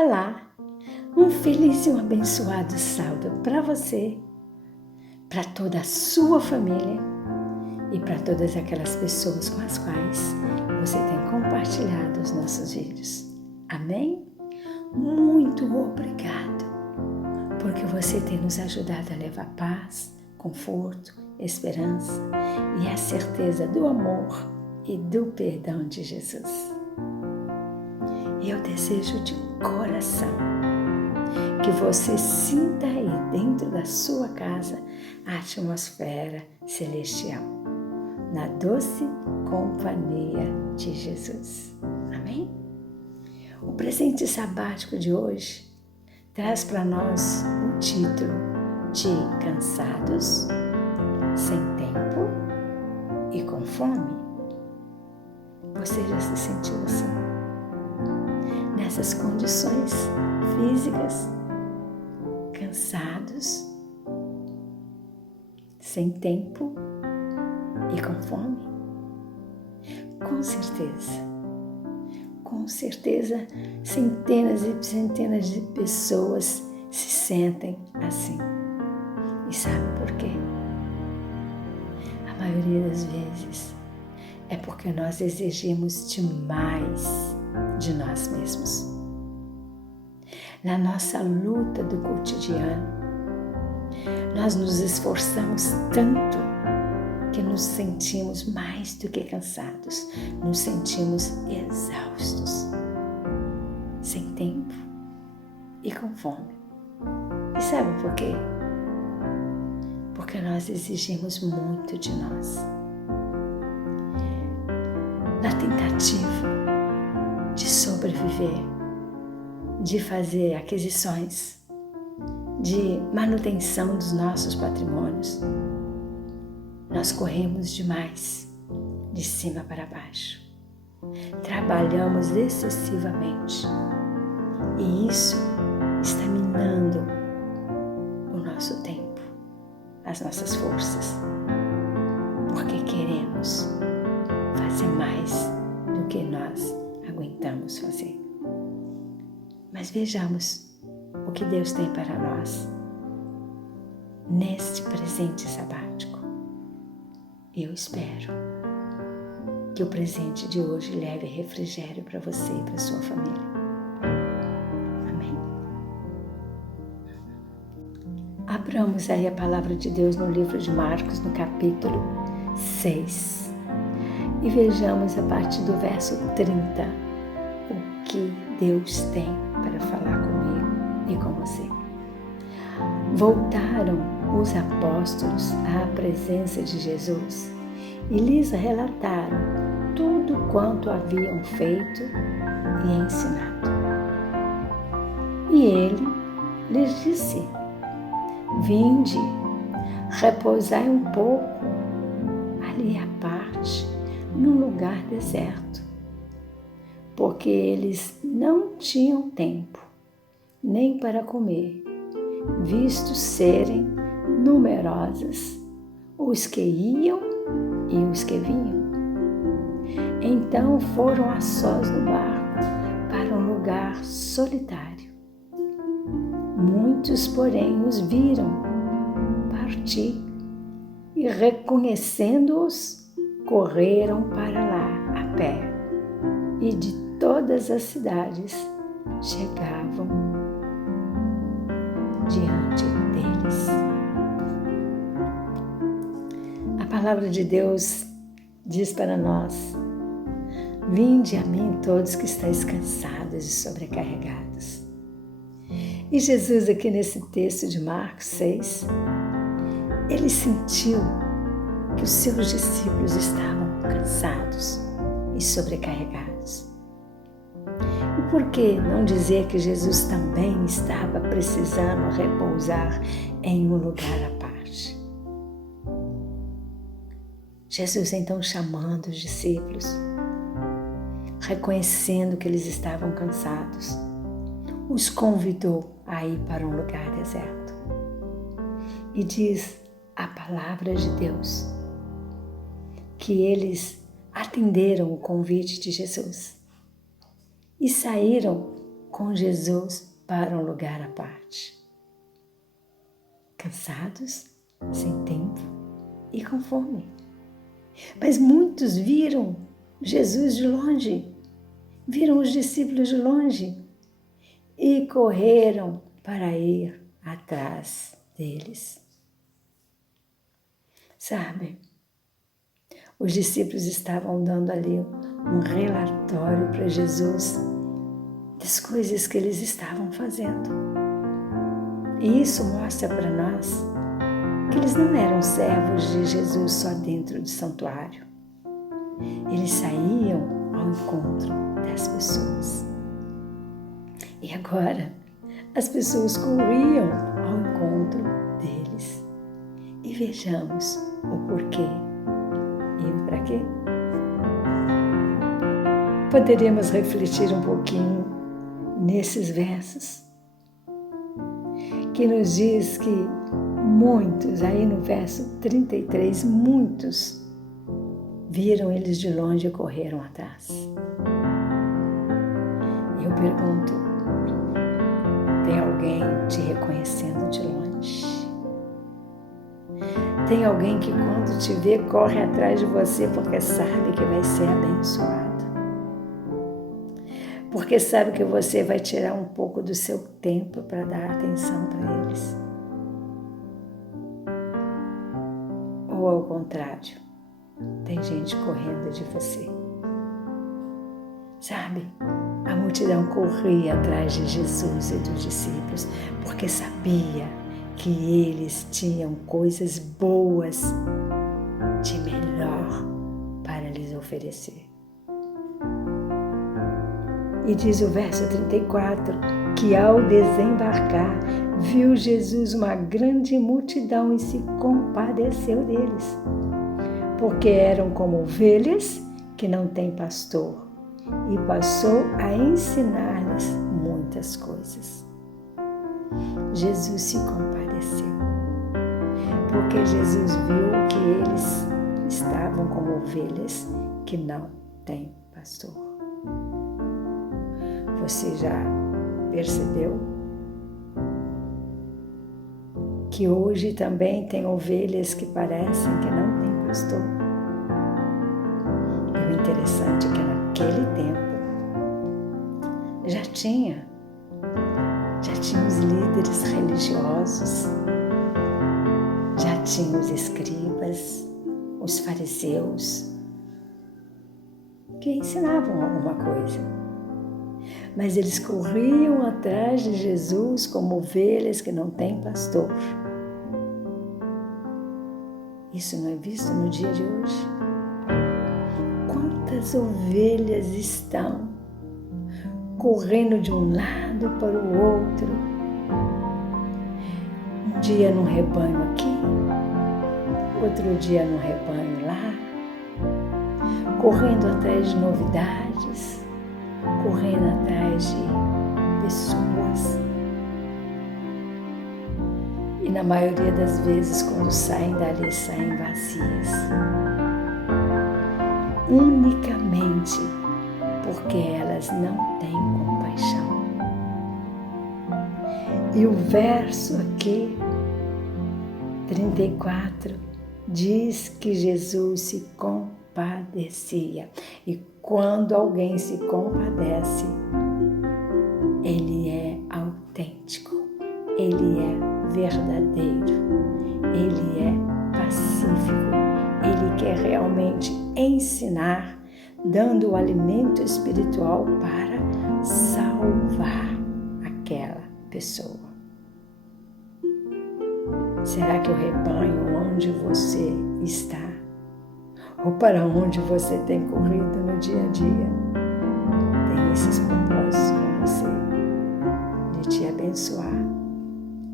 Olá, um feliz e um abençoado sábado para você, para toda a sua família e para todas aquelas pessoas com as quais você tem compartilhado os nossos vídeos. Amém? Muito obrigado, porque você tem nos ajudado a levar paz, conforto, esperança e a certeza do amor e do perdão de Jesus. Eu desejo de coração que você sinta aí dentro da sua casa a atmosfera celestial, na doce companhia de Jesus. Amém? O presente sabático de hoje traz para nós o título de Cansados, Sem Tempo e com Fome. Você já se sentiu assim? Nessas condições físicas, cansados, sem tempo e com fome? Com certeza, centenas e centenas de pessoas se sentem assim. E sabe por quê? A maioria das vezes é porque nós exigimos demais de nós mesmos. Na nossa luta do cotidiano, nós nos esforçamos tanto que nos sentimos mais do que cansados, nos sentimos exaustos, sem tempo e com fome. E sabe por quê? Porque nós exigimos muito de nós. Na tentativa de sobreviver, de fazer aquisições, de manutenção dos nossos patrimônios, nós corremos demais, de cima para baixo. Trabalhamos excessivamente e isso está minando o nosso tempo, as nossas forças, porque queremos fazer mais do que nós aguentamos fazer. Mas vejamos o que Deus tem para nós neste presente sabático. Eu espero que o presente de hoje leve refrigério para você e para sua família. Amém? Abramos aí a palavra de Deus no livro de Marcos, no capítulo 6. E vejamos a partir do verso 30 o que Deus tem para falar comigo e com você. Voltaram os apóstolos à presença de Jesus e lhes relataram tudo quanto haviam feito e ensinado. E ele lhes disse: Vinde, repousai um pouco ali à parte, num lugar deserto, porque eles não tinham tempo nem para comer, visto serem numerosas os que iam e os que vinham. Então foram a sós no barco para um lugar solitário. Muitos, porém, os viram partir e, reconhecendo-os, correram para lá a pé, e de todas as cidades chegavam diante deles. A palavra de Deus diz para nós: Vinde a mim todos que estáis cansados e sobrecarregados. E Jesus, aqui nesse texto de Marcos 6, ele sentiu que os seus discípulos estavam cansados e sobrecarregados. E por que não dizer que Jesus também estava precisando repousar em um lugar à parte? Jesus então, chamando os discípulos, reconhecendo que eles estavam cansados, os convidou a ir para um lugar deserto. E diz a palavra de Deus que eles atenderam o convite de Jesus e saíram com Jesus para um lugar à parte. Cansados, sem tempo e com fome. Mas muitos viram Jesus de longe, viram os discípulos de longe e correram para ir atrás deles. Sabe, os discípulos estavam dando ali um relatório para Jesus das coisas que eles estavam fazendo. E isso mostra para nós que eles não eram servos de Jesus só dentro do santuário. Eles saíam ao encontro das pessoas. E agora, as pessoas corriam ao encontro deles. E vejamos o porquê e o para quê. Poderíamos refletir um pouquinho nesses versos, que nos diz que muitos, aí no verso 33, muitos viram eles de longe e correram atrás. Eu pergunto, tem alguém te reconhecendo de longe? Tem alguém que quando te vê corre atrás de você porque sabe que vai ser abençoado? Porque sabe que você vai tirar um pouco do seu tempo para dar atenção para eles? Ou ao contrário, tem gente correndo de você? Sabe, a multidão corria atrás de Jesus e dos discípulos porque sabia que eles tinham coisas boas de melhor para lhes oferecer. E diz o verso 34, que ao desembarcar, viu Jesus uma grande multidão e se compadeceu deles, porque eram como ovelhas que não têm pastor, e passou a ensinar-lhes muitas coisas. Jesus se compadeceu, porque Jesus viu que eles estavam como ovelhas que não têm pastor. Você já percebeu que hoje também tem ovelhas que parecem que não têm pastor? E o interessante é que naquele tempo já tinha os líderes religiosos, já tinha os escribas, os fariseus, que ensinavam alguma coisa. Mas eles corriam atrás de Jesus como ovelhas que não têm pastor. Isso não é visto no dia de hoje? Quantas ovelhas estão correndo de um lado para o outro? Um dia num rebanho aqui, outro dia num rebanho lá, correndo atrás de novidades, correndo atrás de pessoas. E na maioria das vezes, quando saem dali, saem vazias. Unicamente porque elas não têm compaixão. E o verso aqui, 34, diz que Jesus se compadecia. E quando alguém se compadece, ele é autêntico, ele é verdadeiro, ele é pacífico, ele quer realmente ensinar, dando o alimento espiritual para salvar aquela pessoa. Será que o rebanho onde você está, ou para onde você tem corrido no dia a dia, tem esses propósitos com você, de te abençoar,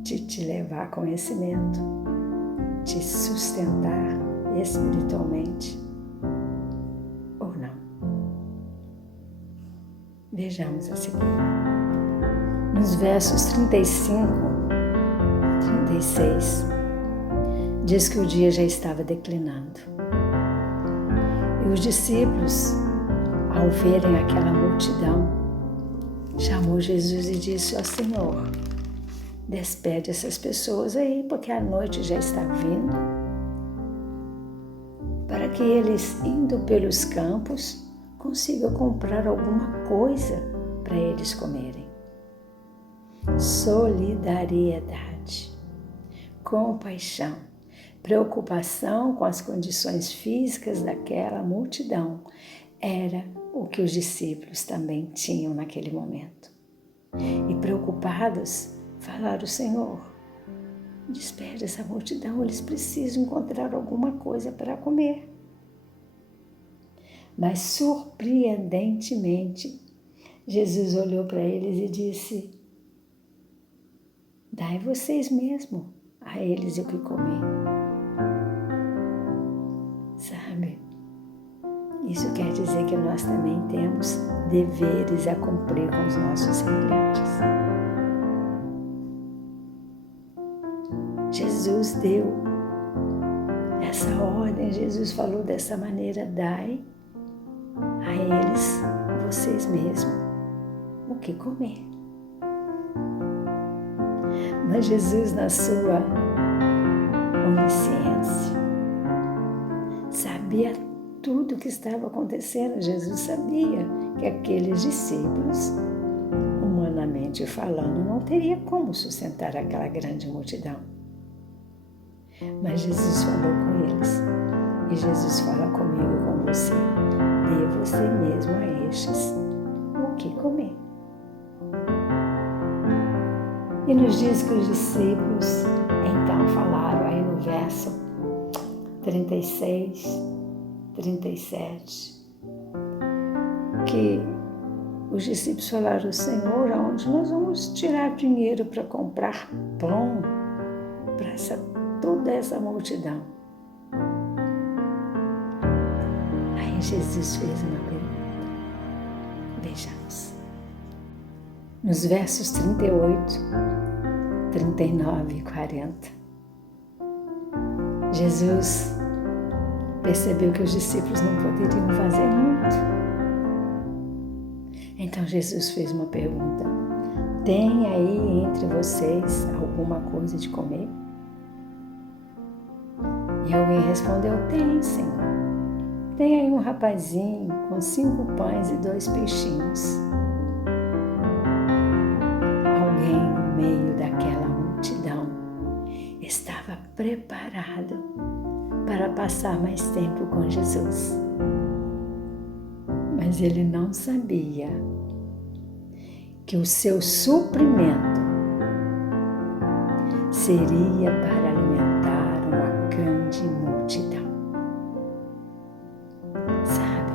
de te levar a conhecimento, te sustentar espiritualmente, ou não? Vejamos a seguir. Nos versos 35, 36, diz que o dia já estava declinando. E os discípulos, ao verem aquela multidão, chamou Jesus e disse: ó Senhor, despede essas pessoas aí, porque a noite já está vindo, para que eles, indo pelos campos, consigam comprar alguma coisa para eles comerem. Solidariedade, compaixão, preocupação com as condições físicas daquela multidão era o que os discípulos também tinham naquele momento. E preocupados, falaram: Senhor, despede essa multidão, eles precisam encontrar alguma coisa para comer. Mas surpreendentemente, Jesus olhou para eles e disse: dai vocês mesmo a eles o que comer. Sabe? Isso quer dizer que nós também temos deveres a cumprir com os nossos semelhantes. Jesus deu essa ordem, Jesus falou dessa maneira: dai a eles vocês mesmos o que comer. Mas Jesus, na sua onisciência, sabia tudo o que estava acontecendo. Jesus sabia que aqueles discípulos, humanamente falando, não teria como sustentar aquela grande multidão. Mas Jesus falou com eles, e Jesus fala comigo e com você: dê você mesmo a estes o que comer. E nos diz que os discípulos então falaram aí no verso 36, 37, que os discípulos falaram: Senhor, aonde nós vamos tirar dinheiro para comprar pão para toda essa multidão? Aí Jesus fez uma pergunta. Vejamos. Nos versos 38, 39 e 40, Jesus percebeu que os discípulos não poderiam fazer muito. Então Jesus fez uma pergunta: tem aí entre vocês alguma coisa de comer? E alguém respondeu: tem, Senhor. Tem aí um rapazinho com 5 pães e 2 peixinhos. Alguém no meio daquela multidão estava preparado para passar mais tempo com Jesus. Mas ele não sabia que o seu suprimento seria para alimentar uma grande multidão. Sabe?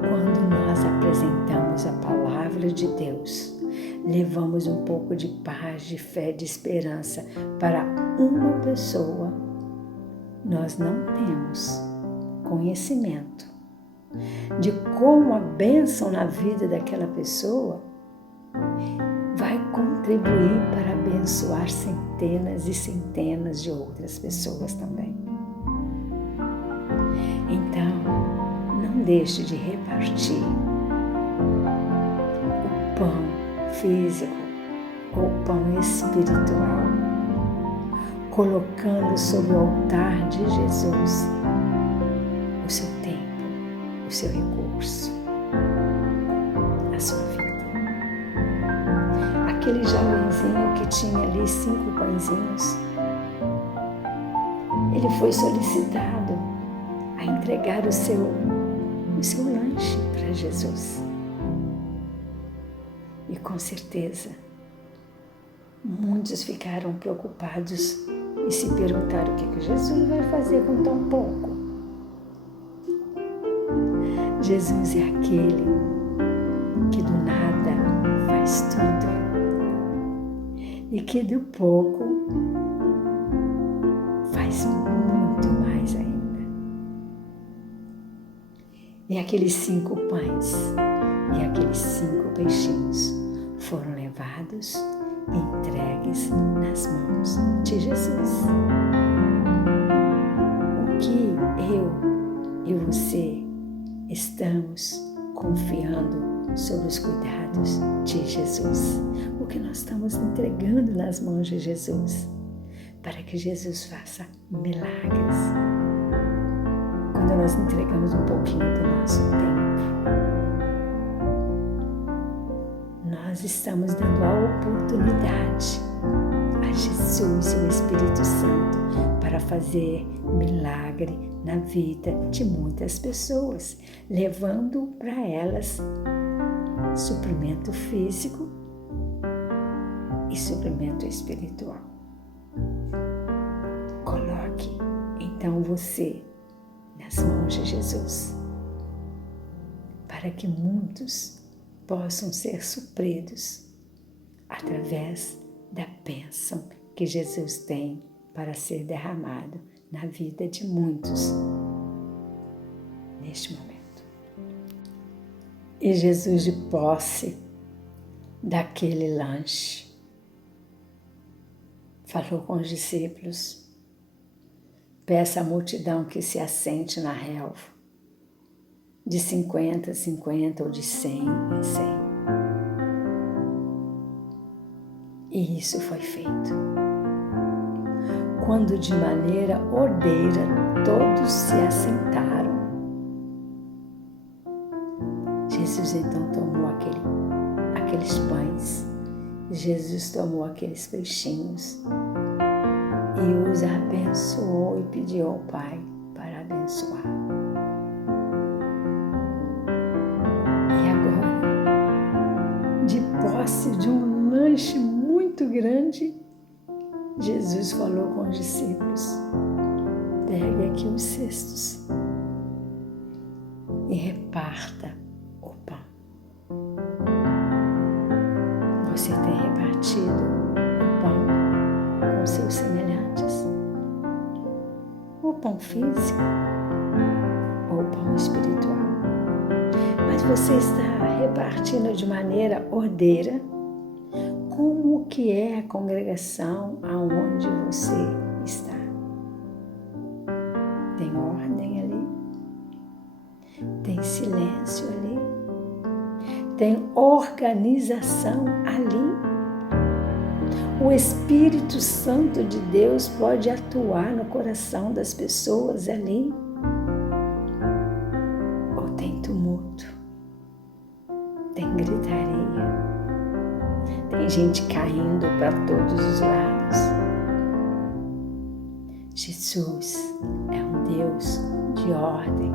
Quando nós apresentamos a palavra de Deus, levamos um pouco de paz, de fé, de esperança para uma pessoa, nós não temos conhecimento de como a bênção na vida daquela pessoa vai contribuir para abençoar centenas e centenas de outras pessoas também. Então, não deixe de repartir o pão físico ou o pão espiritual, colocando sobre o altar de Jesus o seu tempo, o seu recurso, a sua vida. Aquele jovenzinho que tinha ali 5 pãezinhos, ele foi solicitado a entregar o seu lanche para Jesus. E com certeza, muitos ficaram preocupados e se perguntaram: o que Jesus vai fazer com tão pouco? Jesus é aquele que do nada faz tudo e que do pouco faz muito mais ainda. E aqueles 5 pães e aqueles 5 peixinhos foram levados e entregues nas mãos de Jesus. O que eu e você estamos confiando sobre os cuidados de Jesus. O que nós estamos entregando nas mãos de Jesus, para que Jesus faça milagres. Quando nós entregamos um pouquinho do nosso tempo, nós estamos dando a oportunidade a Jesus e o Espírito Santo para fazer milagre na vida de muitas pessoas, levando para elas suprimento físico e suprimento espiritual. Coloque então você nas mãos de Jesus, para que muitos possam ser supridos através da bênção que Jesus tem para ser derramado na vida de muitos neste momento. E Jesus, de posse daquele lanche, falou com os discípulos: peça à multidão que se assente na relva, de 50 em 50 ou de 100 em 100. E isso foi feito. Quando de maneira ordeira todos se assentaram, Jesus então tomou aqueles pães, Jesus tomou aqueles peixinhos e os abençoou e pediu ao Pai para abençoar. E agora, de posse de um lanche muito grande, Jesus falou com os discípulos: pegue aqui os cestos e reparta o pão. Você tem repartido o pão com seus semelhantes? O pão físico ou o pão espiritual? Mas você está repartindo de maneira ordeira? Como que é a congregação aonde você está? Tem ordem ali? Tem silêncio ali? Tem organização ali? O Espírito Santo de Deus pode atuar no coração das pessoas ali? Ou tem tumulto? Tem gritaria? Tem gente caindo para todos os lados? Jesus é um Deus de ordem.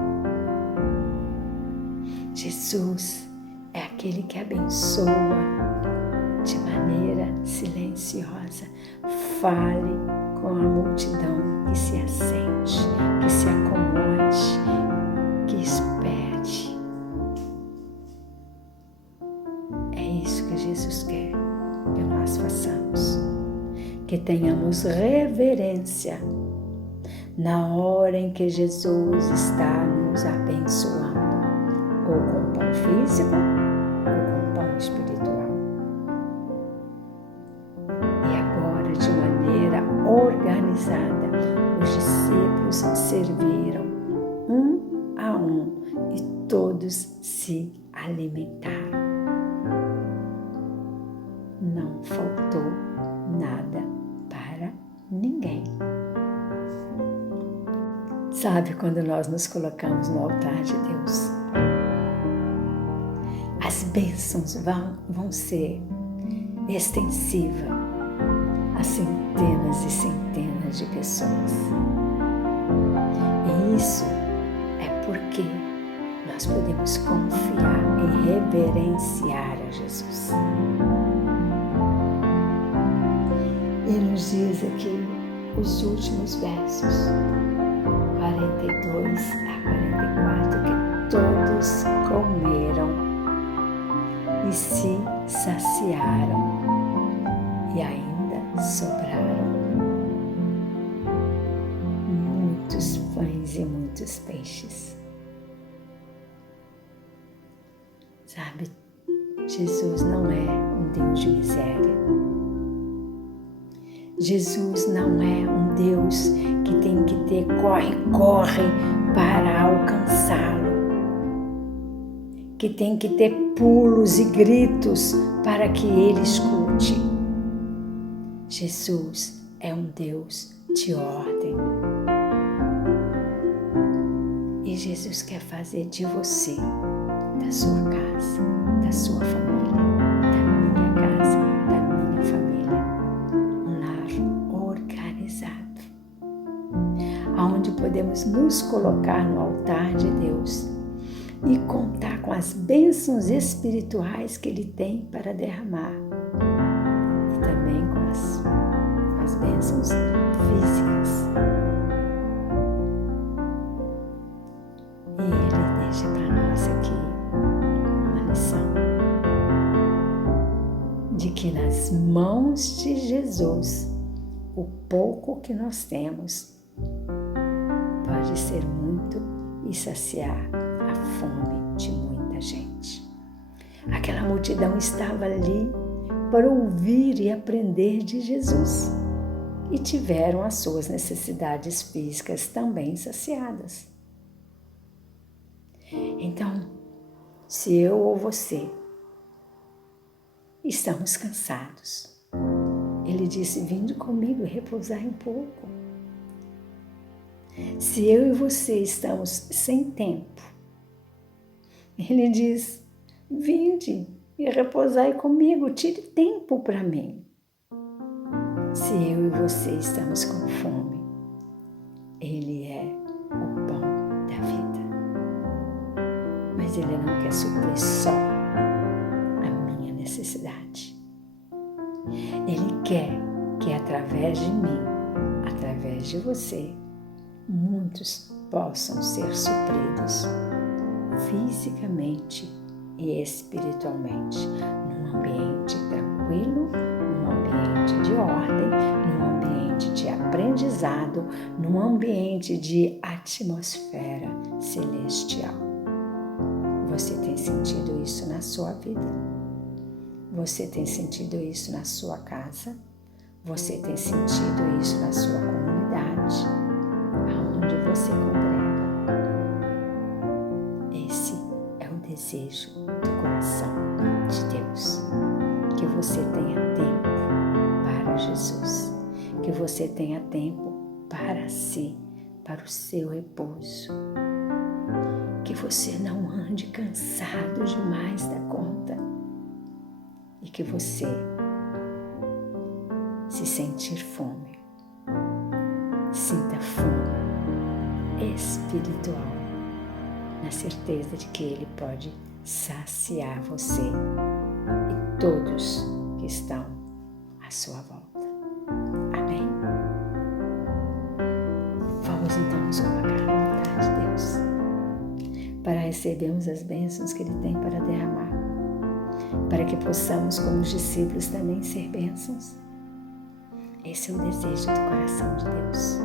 Jesus é aquele que abençoa de maneira silenciosa. Fale com a multidão que se assente, que se acomode, que espere. É isso que Jesus quer que nós façamos. Que tenhamos reverência na hora em que Jesus está nos abençoando, ou com pão físico, ou com pão espiritual. E agora, de maneira organizada, os discípulos serviram um a um e todos se alimentaram. Não faltou nada para ninguém. Sabe, quando nós nos colocamos no altar de Deus, as bênçãos vão ser extensivas a centenas e centenas de pessoas. E isso é porque nós podemos confiar e reverenciar a Jesus. E nos diz aqui os últimos versos, 42 a 44, que todos comeram e se saciaram e ainda sobraram muitos pães e muitos peixes. Sabe, Jesus não é um Deus de miséria. Jesus não é um Deus que tem que ter corre para alcançá-lo, que tem que ter pulos e gritos para que Ele escute. Jesus é um Deus de ordem. E Jesus quer fazer de você, da sua casa, da sua família, da minha casa, da minha família, um lar organizado, onde podemos nos colocar no altar de Deus e contar com as bênçãos espirituais que Ele tem para derramar e também com as bênçãos físicas. E Ele deixa para nós aqui uma lição de que nas mãos de Jesus o pouco que nós temos pode ser muito e saciar a fome de muita gente. Aquela multidão estava ali para ouvir e aprender de Jesus e tiveram as suas necessidades físicas também saciadas. Então, se eu ou você estamos cansados, Ele disse: vinde comigo e repousai um pouco. Se eu e você estamos sem tempo, Ele diz: vinde e repousai comigo, tire tempo para mim. Se eu e você estamos com fome, Ele é o pão da vida. Mas Ele não quer suprir só a minha necessidade. Ele quer que através de mim, através de você, muitos possam ser supridos fisicamente e espiritualmente, num ambiente tranquilo, num ambiente de ordem, num ambiente de aprendizado, num ambiente de atmosfera celestial. Você tem sentido isso na sua vida? Você tem sentido isso na sua casa? Você tem sentido isso na sua comunidade? Aonde você congrega? Esse é o desejo do coração de Deus. Que você tenha tempo para Jesus. Que você tenha tempo para si, para o seu repouso. Que você não ande cansado demais da conta. E que você, se sentir fome, sinta fome espiritual, na certeza de que Ele pode saciar você e todos que estão à sua volta. Amém? Vamos então nos colocar no altar de Deus para recebermos as bênçãos que Ele tem para derramar, para que possamos, como os discípulos, também ser bênçãos. Esse é o desejo do coração de Deus.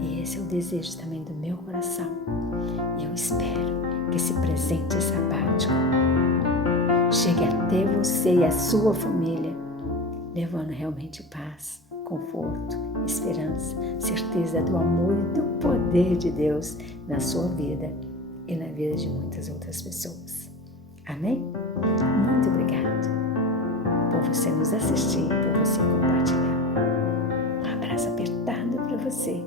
E esse é o desejo também do meu coração. E eu espero que esse presente sabático chegue até você e a sua família, levando realmente paz, conforto, esperança, certeza do amor e do poder de Deus na sua vida e na vida de muitas outras pessoas. Amém? Muito obrigado por você nos assistir, por você compartilhar. Um abraço apertado para você.